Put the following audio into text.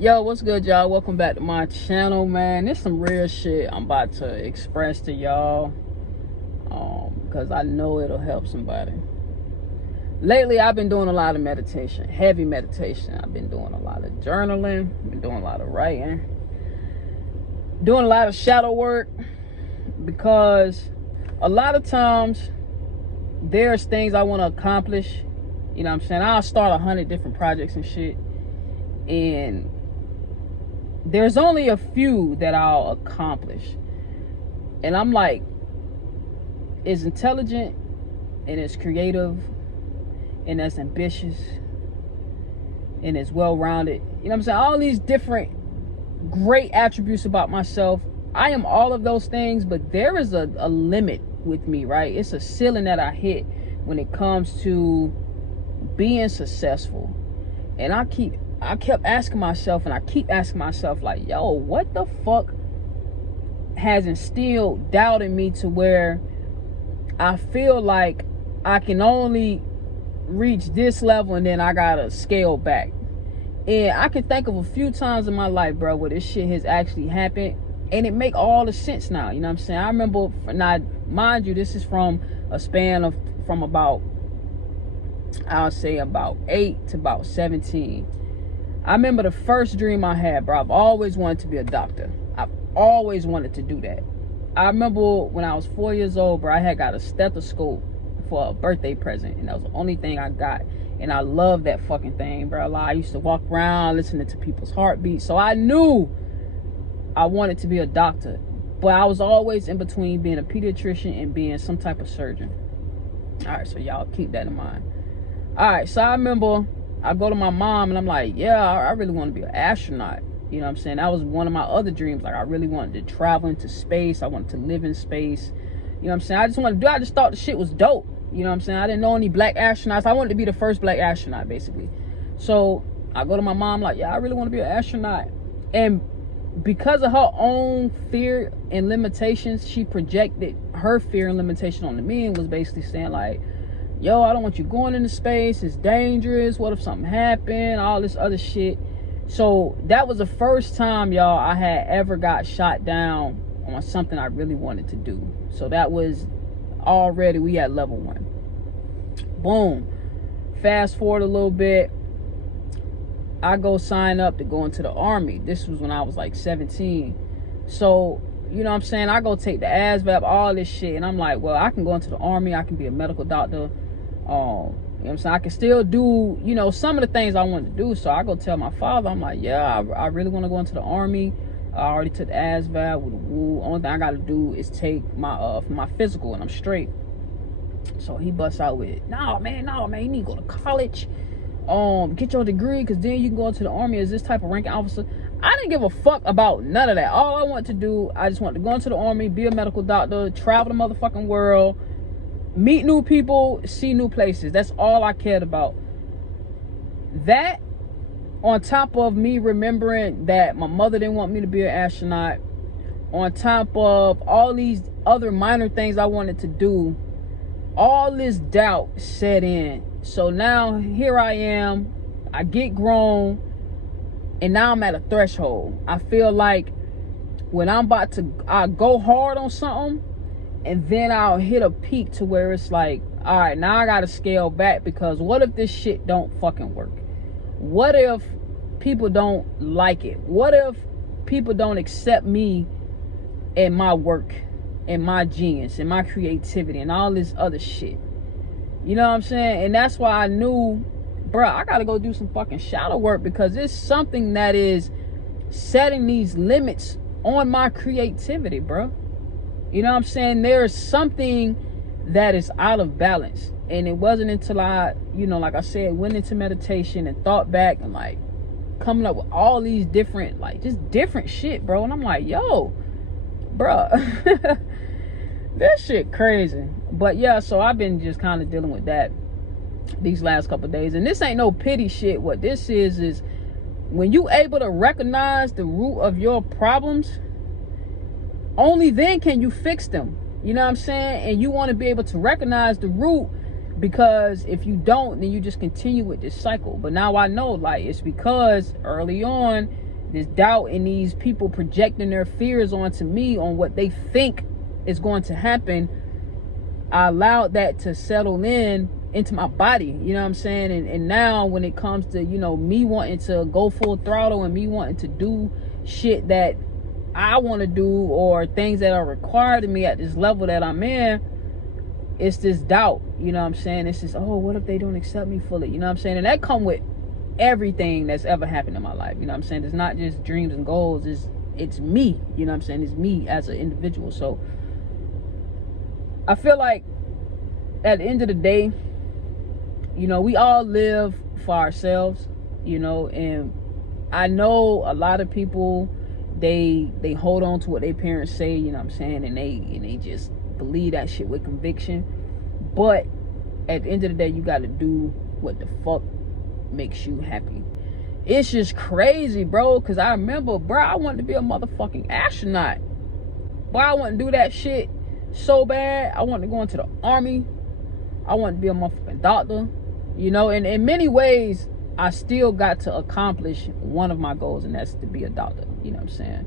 Yo, what's good, y'all? Welcome back to my channel, man. There's some real shit I'm about to express to y'all, because I know it'll help somebody. Lately, I've been doing a lot of meditation, heavy meditation. I've been doing a lot of journaling, been doing a lot of writing, doing a lot of shadow work, because a lot of times there's things I want to accomplish. You know what I'm saying? I'll start 100 different projects and shit, and there's only a few that I'll accomplish. And I'm like, it's intelligent and it's creative and it's ambitious and it's well-rounded. You know what I'm saying? All these different great attributes about myself. I am all of those things, but there is a limit with me, right? It's a ceiling that I hit when it comes to being successful. And I kept asking myself, and I keep asking myself, like, yo, what the fuck has instilled doubt in me to where I feel like I can only reach this level and then I gotta scale back. And I can think of a few times in my life, bro, where this shit has actually happened, and it make all the sense now. You know what I'm saying? I remember, now mind you, this is from a span of from about, I'll say about 8 to about 17. I remember the first dream I had, bro. I've always wanted to be a doctor. I've always wanted to do that. I remember when I was 4 years old, bro, I had got a stethoscope for a birthday present, and that was the only thing I got. And I loved that fucking thing, bro. Like, I used to walk around listening to people's heartbeats. So I knew I wanted to be a doctor. But I was always in between being a pediatrician and being some type of surgeon. All right, so y'all keep that in mind. All right, so I remember I go to my mom and I'm like, yeah, I really want to be an astronaut. You know what I'm saying? That was one of my other dreams. Like, I really wanted to travel into space. I wanted to live in space. You know what I'm saying? I just thought the shit was dope. You know what I'm saying? I didn't know any black astronauts. I wanted to be the first black astronaut, basically. So I go to my mom like, yeah, I really want to be an astronaut. And because of her own fear and limitations, she projected her fear and limitation onto me and was basically saying like, yo, I don't want you going into space. It's dangerous. What if something happened? All this other shit. So that was the first time, y'all, I had ever got shot down on something I really wanted to do. So that was already, we at level 1. Boom. Fast forward a little bit. I go sign up to go into the Army. This was when I was like 17. So, you know what I'm saying? I go take the ASVAB, all this shit. And I'm like, well, I can go into the Army. I can be a medical doctor. You know what I'm saying? I can still do, you know, some of the things I wanted to do. So I go tell my father, I'm like, yeah, I really want to go into the Army. I already took the ASVAB with the woo. Only thing I got to do is take my physical and I'm straight. So he busts out with, no, man, you need to go to college. Get your degree, because then you can go into the Army as this type of ranking officer. I didn't give a fuck about none of that. All I wanted to do, I just wanted to go into the Army, be a medical doctor, travel the motherfucking world, meet new people, see new places. That's all I cared about. That, on top of me remembering that my mother didn't want me to be an astronaut, on top of all these other minor things I wanted to do, all this doubt set in. So now here I am, I get grown, and now I'm at a threshold. I feel like when I'll go hard on something, and then I'll hit a peak to where it's like, all right, now I gotta scale back, because what if this shit don't fucking work? What if people don't like it? What if people don't accept me and my work and my genius and my creativity and all this other shit? You know what I'm saying? And that's why I knew, bro, I gotta go do some fucking shadow work, because it's something that is setting these limits on my creativity, bro. You know what I'm saying? There's something that is out of balance. And it wasn't until I, you know, like I said, went into meditation and thought back and like coming up with all these different, like just different shit, bro. And I'm like, yo, bro, that shit crazy. But yeah, so I've been just kind of dealing with that these last couple of days. And this ain't no pity shit. What this is when you able to recognize the root of your problems, only then can you fix them. You know what I'm saying? And you want to be able to recognize the root, because if you don't, then you just continue with this cycle. But now I know, like, it's because early on This doubt in these people projecting their fears onto me on what they think is going to happen. I allowed that to settle into my body, you know what I'm saying? And now when it comes to, you know, me wanting to go full throttle and me wanting to do shit that I want to do, or things that are required of me at this level that I'm in, it's this doubt, you know what I'm saying? It's just, oh, what if they don't accept me fully, you know what I'm saying? And that come with everything that's ever happened in my life, you know what I'm saying? It's not just dreams and goals, it's me, you know what I'm saying? It's me as an individual. So I feel like at the end of the day, you know, we all live for ourselves, you know, and I know a lot of people, they hold on to what their parents say, you know what I'm saying, and they just believe that shit with conviction. But at the end of the day, you got to do what the fuck makes you happy. It's just crazy, bro, because I remember, bro, I wanted to be a motherfucking astronaut. Boy, I wanted to do that shit so bad. I wanted to go into the army. I wanted to be a motherfucking doctor, you know. And in many ways, I still got to accomplish one of my goals, and that's to be a doctor, you know what I'm saying?